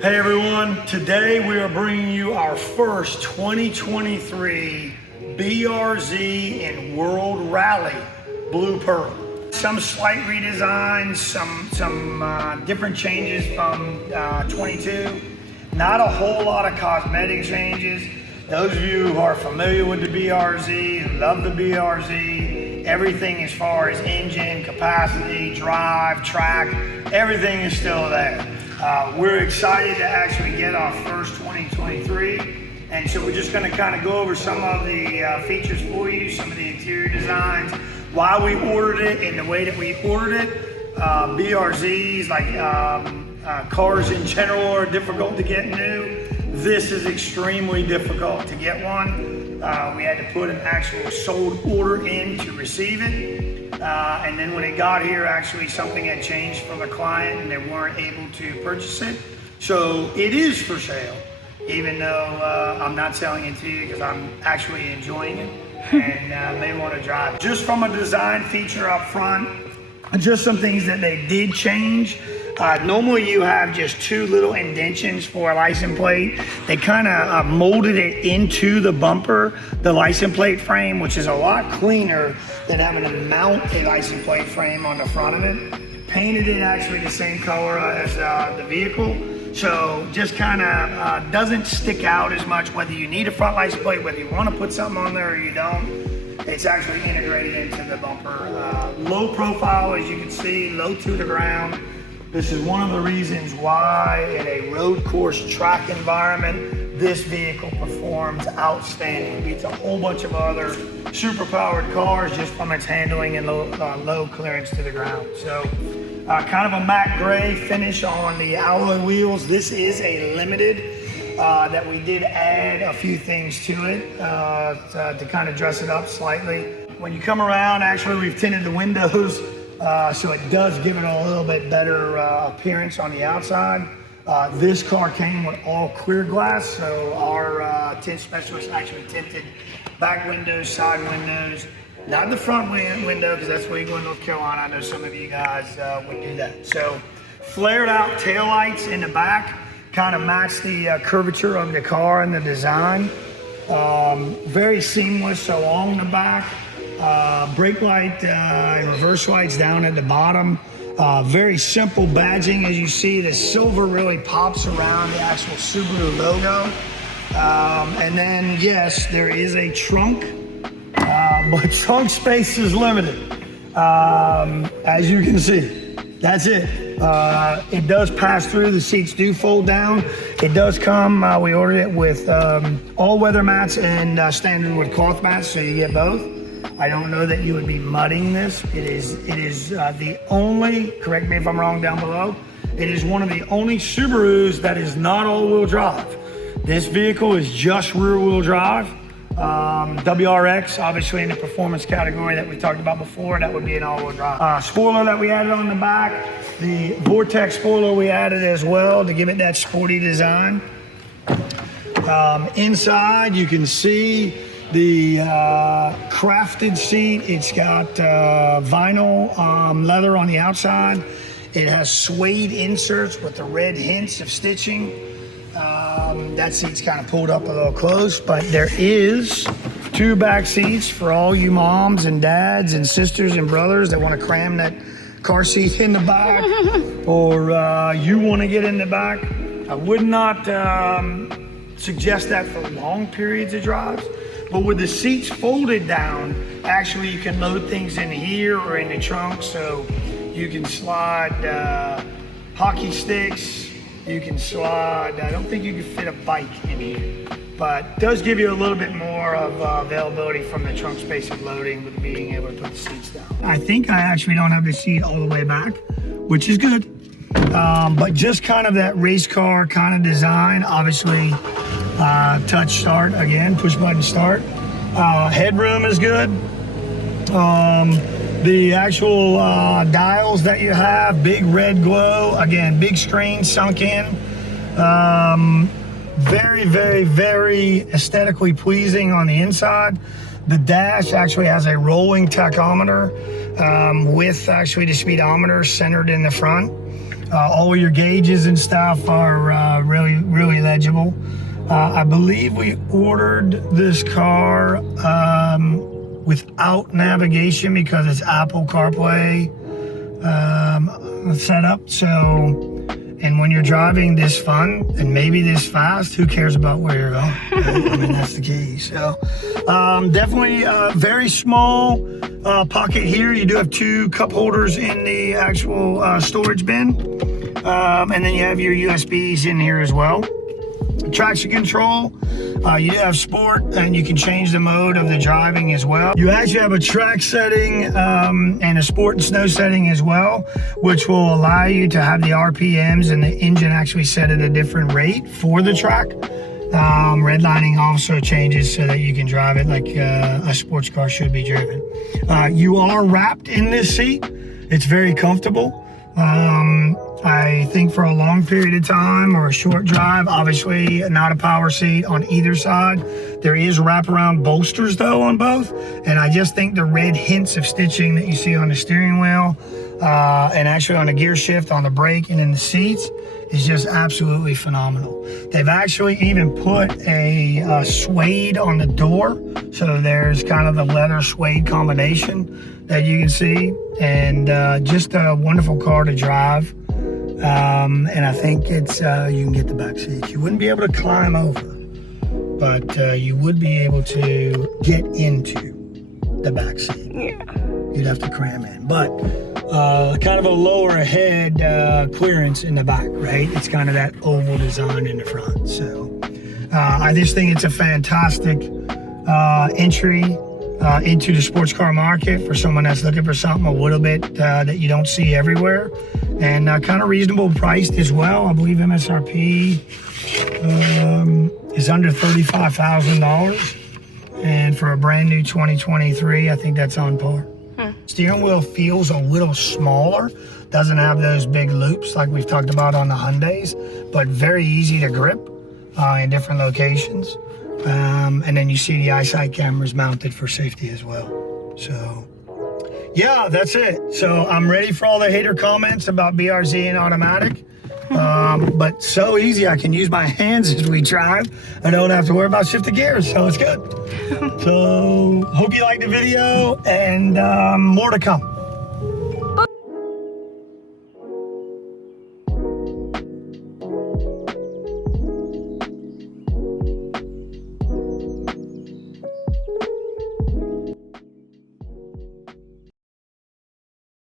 Hey everyone, today we are bringing you our first 2023 BRZ in World Rally Blue Pearl. Some slight redesigns, some different changes from 22. Not a whole lot of cosmetic changes. Those of you who are familiar with the BRZ, love the BRZ, everything as far as engine, capacity, drive, track, everything is still there. We're excited to actually get our first 2023, and so we're just going to kind of go over some of the features for you, some of the interior designs, why we ordered it in the way that we ordered it. BRZs, like cars in general, are difficult to get new. This is extremely difficult to get one. We had to put an actual sold order in to receive it. And then when it got here, actually something had changed from the client and they weren't able to purchase it. So it is for sale, even though I'm not selling it to you because I'm actually enjoying it and may want to drive it. Just from a design feature up front, just some things that they did change. Normally you have just two little indentions for a license plate. They kind of molded it into the bumper, the license plate frame, which is a lot cleaner than having to mount a license plate frame on the front of it. Painted it actually the same color as the vehicle. So just kind of doesn't stick out as much whether you need a front license plate, whether you want to put something on there or you don't. It's actually integrated into the bumper. Low profile, as you can see, low to the ground. This is one of the reasons why in a road course track environment, this vehicle performs outstanding. It beats a whole bunch of other super powered cars just from its handling and low clearance to the ground. So kind of a matte gray finish on the alloy wheels. This is a limited that we did add a few things to it to kind of dress it up slightly. When you come around, actually we've tinted the windows. So it does give it a little bit better appearance on the outside. This car came with all clear glass, so our tint specialist actually tinted back windows, side windows, not the front window because that's where you go in North Carolina. I know some of you guys would do that. So flared out taillights in the back kind of match the curvature of the car and the design. Very seamless along the back. Brake light and reverse lights down at the bottom. Very simple badging. As you see, the silver really pops around the actual Subaru logo. And then, yes, there is a trunk, but trunk space is limited. As you can see, that's it. It does pass through. The seats do fold down. It does come, we ordered it with all weather mats and standard wood cloth mats, so you get both. I don't know that you would be mudding this. It is the only, correct me if I'm wrong down below, it is one of the only Subarus that is not all-wheel drive. This vehicle is just rear-wheel drive. WRX, obviously in the performance category that we talked about before, that would be an all-wheel drive. Spoiler that we added on the back, the Vortex spoiler we added as well to give it that sporty design. Inside, you can see the crafted seat. It's got vinyl leather on the outside. It has suede inserts with the red hints of stitching. That seat's kind of pulled up a little close, but there is two back seats for all you moms and dads and sisters and brothers that want to cram that car seat in the back, or you want to get in the back. I would not suggest that for long periods of drives. But with the seats folded down, actually you can load things in here or in the trunk, so you can slide hockey sticks, you can slide, I don't think you can fit a bike in here, but it does give you a little bit more of availability from the trunk space of loading with being able to put the seats down. I think I actually don't have the seat all the way back, which is good, but just kind of that race car kind of design, obviously. Touch start again, push button start. Headroom is good. The actual dials that you have, big red glow, again, big screen sunk in. Very, very, very aesthetically pleasing on the inside. The dash actually has a rolling tachometer with actually the speedometer centered in the front. All your gauges and stuff are really legible. I believe we ordered this car without navigation because it's Apple CarPlay setup. So, and when you're driving this fun and maybe this fast, who cares about where you're going? I mean, that's the key. So, definitely a very small pocket here. You do have 2 cup holders in the actual storage bin. And then you have your USBs in here as well. Traction control, you do have sport, and you can change the mode of the driving as well. You actually have a track setting and a sport and snow setting as well, which will allow you to have the RPMs and the engine actually set at a different rate for the track. Redlining also changes so that you can drive it like a sports car should be driven. You are wrapped in this seat. It's very comfortable. I think for a long period of time or a short drive, obviously not a power seat on either side. There is wraparound bolsters though on both, and I just think the red hints of stitching that you see on the steering wheel and actually on the gear shift, on the brake, and in the seats is just absolutely phenomenal. They've actually even put a suede on the door, so there's kind of the leather suede combination that you can see, and just a wonderful car to drive. And I think it's you can get the back seats. You wouldn't be able to climb over, but you would be able to get into the back seat. Yeah. You'd have to cram in, but kind of a lower head clearance in the back, right? It's kind of that oval design in the front. So I just think it's a fantastic entry into the sports car market for someone that's looking for something a little bit that you don't see everywhere, and kind of reasonable priced as well. I believe MSRP is under $35,000, and for a brand new 2023, I think that's on par. Steering wheel feels a little smaller, doesn't have those big loops like we've talked about on the Hyundais, but very easy to grip in different locations. And then you see the eyesight cameras mounted for safety as well. So yeah, that's it. So I'm ready for all the hater comments about BRZ and automatic. But so easy, I can use my hands as we drive. I don't have to worry about shifting gears, so it's good. So hope you liked the video, and more to come.